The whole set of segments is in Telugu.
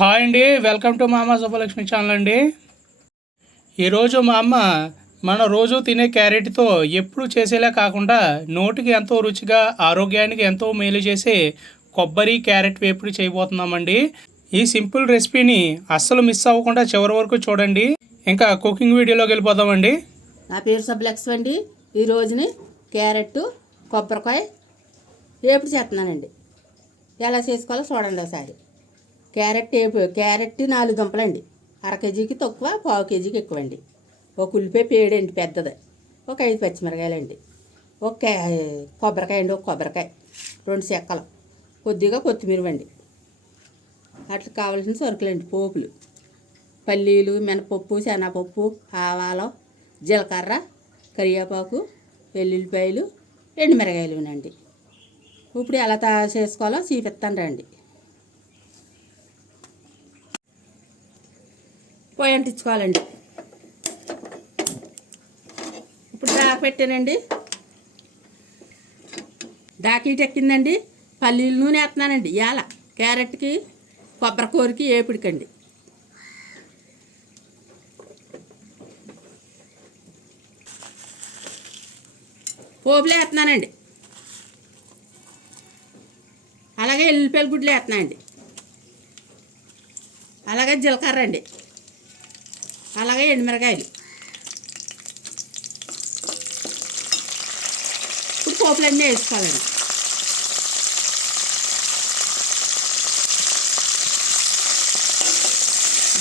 హాయ్ అండి, వెల్కమ్ టు మామ సుబ్బలక్ష్మి ఛానల్ అండి. ఈరోజు మా అమ్మ మన రోజు తినే క్యారెట్తో ఎప్పుడు చేసేలా కాకుండా నోటికి ఎంతో రుచిగా ఆరోగ్యానికి ఎంతో మేలు చేసే కొబ్బరి క్యారెట్ వేపుడు చేయబోతున్నామండి. ఈ సింపుల్ రెసిపీని అస్సలు మిస్ అవ్వకుండా చివరి వరకు చూడండి. ఇంకా కుకింగ్ వీడియోలోకి వెళ్ళిపోదామండి. నా పేరు సుబ్బలక్ష్మి అండి. ఈ రోజుని క్యారెట్ కొబ్బరికాయ వేపుడు చేస్తున్నానండి. ఎలా చేసుకోవాలో చూడండి ఒకసారి. క్యారెట్ 4 దుంపలండి, అర కేజీకి తక్కువ, పావు కేజీకి ఎక్కువండి. ఒక ఉల్లిపాయ పేడండి పెద్దది, ఒక 5 పచ్చిమిరకాయలండి, ఒక కొబ్బరికాయ అండి, ఒక కొబ్బరికాయ, 2 చెక్కలు, కొద్దిగా కొత్తిమీర అండి. అట్లా కావాల్సిన సరుకులండి: పోపులు, పల్లీలు, మినపప్పు, శనగపప్పు, ఆవాలు, జీలకర్ర, కరివేపాకు, వెల్లుల్లిపాయలు, ఎండుమిరకాయలునండి. ఇప్పుడు ఎలా తయారు చేసుకోవాలో చూపిస్తాను రండి. పొయ్యి అంటించుకోవాలండి. ఇప్పుడు దాకా పెట్టానండి, దాకీటి ఎక్కిందండి. పల్లీలు నూనె వేస్తున్నానండి. ఇవాళ క్యారెట్కి కొబ్బరికూరకి వేపుడికండి. పోపులు వేస్తున్నానండి, అలాగే ఎల్లిపాయల గుడ్లు వేస్తున్నానండి, అలాగే జీలకర్ర అండి, అలాగే ఎండుమిరకాయలు. ఇప్పుడు పోపులన్నీ వేసుకోవాలండి.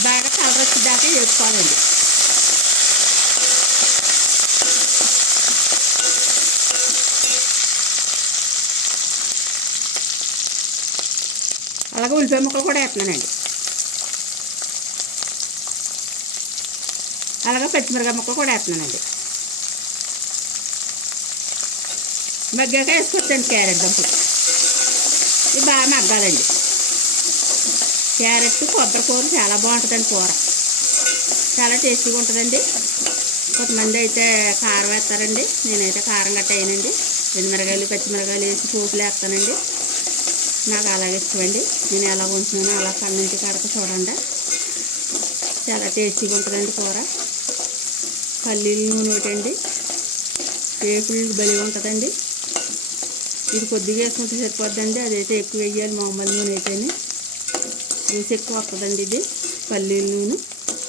బాగా కలర్ వచ్చేదాకా వేసుకోవాలండి. అలాగే ఉల్లిపాయ ముక్కలు కూడా వేస్తున్నానండి, అలాగే పచ్చిమిరకాయ ముక్కలు కూడా వేస్తున్నానండి. మగ్గాక వేసుకొచ్చండి క్యారెట్ దుంపలు. ఇవి బాగా మగ్గాలండి. క్యారెట్ కొబ్బరి కూర చాలా బాగుంటుందండి. కూర చాలా టేస్టీగా ఉంటుందండి. కొంతమంది అయితే కారం వేస్తారండి, నేనైతే కారం గట్ట వేయనండి. ఎండుమిరకాయలు, పచ్చిమిరకాయలు వేసి పోపులు వేస్తానండి. నాకు అలాగే ఇష్టమండి. నేను ఎలా ఉంటున్నానో అలా కన్నుంచి కడక చూడండి. చాలా టేస్టీగా ఉంటుందండి కూర. పల్లీలు నూనె ఒకటండి, వేపుళ్ళు బలి ఉంటుందండి. ఇది కొద్దిగా వేసుకుంటే సరిపోద్దండి. అదైతే ఎక్కువ వేయాలి, మామూలు నూనె అయితేనే రుచి ఎక్కువ వస్తుందండి. ఇది పల్లీల నూనె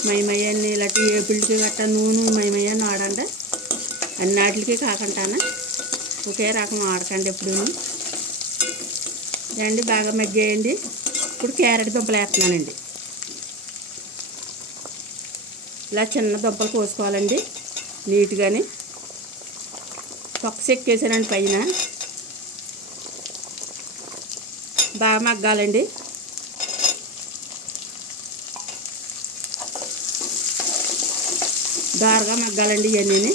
మైమయ్యాన్ని ఇలాంటి వేపుళ్ళకి గట్ట నూనె మైమయ్యాన్ని ఆడండి. అన్నిటికి కాకుండానే ఒకే రకం ఆడకండి ఎప్పుడు అండి. బాగా మగ్గేయండి. ఇప్పుడు క్యారెట్ దుంపలు వేస్తున్నానండి. ఇలా చిన్న దుంపలు కోసుకోవాలండి నీట్గాని. పక్క ఎక్కేసానండి పైన. బాగా మగ్గాలండి. దారుగా మగ్గాలండి ఇవన్నీ.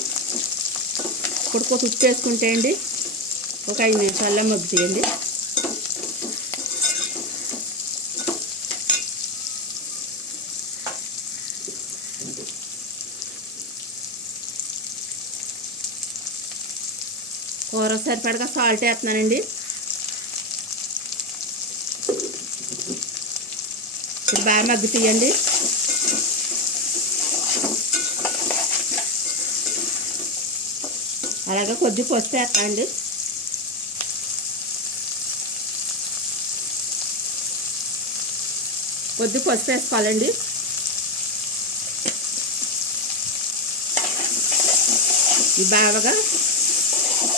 ఇప్పుడు కొంచెం ఉప్పు వేసుకుంటే అండి ఒక 5 నిమిషాల్లో మగ్గుతాయండి. కూర సరిపడగా సాల్ట్ వేస్తున్నానండి. ఇప్పుడు బాగా మగ్గుతాయండి. అలాగే కొద్దిగా పసుపు వేస్తానండి. కొద్దిగా పసుపు వేసుకోవాలండి. ఇది బాగా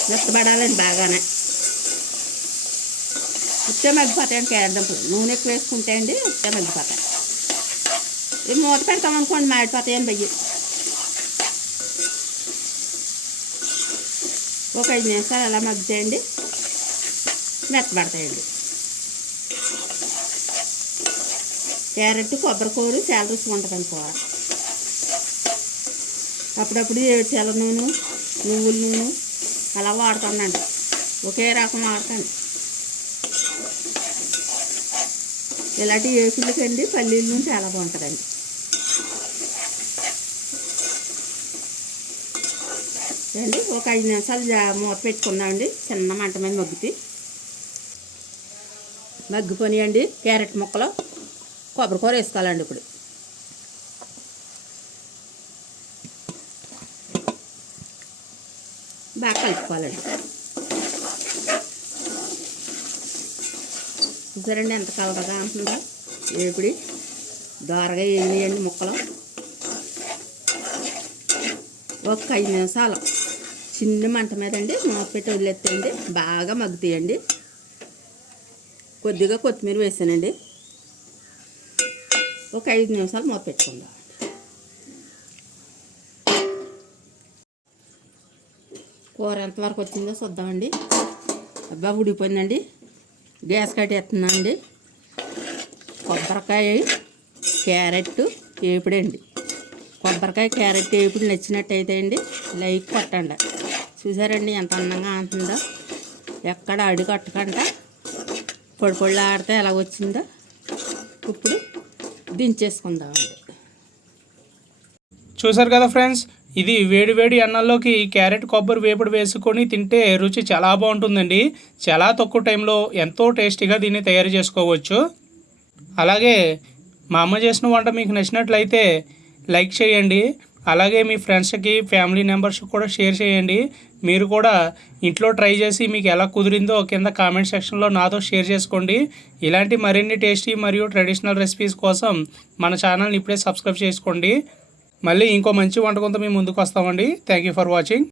మెత్తబడాలండి. బాగానే ఉత్తే మగ్గిపోతాయండి క్యారెట్ దుంపలు. నూనె ఎక్కువ వేసుకుంటే అండి ఉత్తే మగ్గిపోతాయి. ఇవి మూత పెడతామనుకోండి మాడిపోతాయండి బయ్యి. ఒక 5 నిమిషాలు అలా మగ్గుతాయండి, మెత్తబడతాయండి. క్యారెట్ కొబ్బరికూర చాలా రుచిగా ఉంటుందండి కూర. అప్పుడప్పుడు తెల్ల నూనె, నువ్వుల నూనె అలా వాడుతానండి. ఒకే రకం వాడతాను. ఇలాంటి వేపుళ్ళకండి పల్లీల నూనె చాలా బాగుంటుందండి. అండి ఒక 5 నిమిషాలు మూత పెట్టుకున్నామండి. చిన్న మంట మీద మగ్గిపోనియండి క్యారెట్ ముక్కలు. కొబ్బరి కూర వేసుకోవాలండి. ఇప్పుడు బాగా కలుపుకోవాలండి. చూసారండి ఎంత కలర్గా ఉంటుందో. ఇప్పుడు దోరగా వేయండి ముక్కలు. ఒక 5 నిమిషాలు చిన్న మంట మీద అండి మూత పెట్టి వదిలేస్తాయండి. బాగా మగ్గుతాయండి. కొద్దిగా కొత్తిమీర వేసానండి. ఒక 5 నిమిషాలు మూత పెట్టుకుందాం. కూర ఎంతవరకు వచ్చిందో చూద్దామండి. అబ్బా ఉడిపోయిందండి. గ్యాస్ కట్టేస్తున్నానండి. కొబ్బరికాయ క్యారెట్ వేపుడండి. కొబ్బరికాయ క్యారెట్ వేపుడు నచ్చినట్టయితే అండి లైక్ కొట్టండి. చూసారండి ఎంత అందంగా ఉంటుందో. ఎక్కడ అడి కట్టకుండా పొడి పొడి ఆడితే ఎలా వచ్చిందో. ఇప్పుడు దించేసుకుందామండి. చూసారు కదా ఫ్రెండ్స్, ఇది వేడి వేడి అన్నంలోకి క్యారెట్ కొబ్బరి వేపుడు వేసుకొని తింటే రుచి చాలా బాగుంటుందండి. చాలా తక్కువ టైంలో ఎంతో టేస్టీగా దీన్ని తయారు చేసుకోవచ్చు. అలాగే మా అమ్మ చేసిన వంట మీకు నచ్చినట్లయితే లైక్ చేయండి. అలాగే మీ ఫ్రెండ్స్కి ఫ్యామిలీ మెంబర్స్కి కూడా షేర్ చేయండి. మీరు కూడా ఇంట్లో ట్రై చేసి మీకు ఎలా కుదిరిందో కింద కామెంట్ సెక్షన్లో నాతో షేర్ చేసుకోండి. ఇలాంటి మరిన్ని టేస్టీ మరియు ట్రెడిషనల్ రెసిపీస్ కోసం మన ఛానల్ని ఇప్పుడే సబ్స్క్రైబ్ చేసుకోండి. మళ్ళీ ఇంకో మంచి వంటకంతో మేము ముందుకు వస్తామండి. Thank you for watching.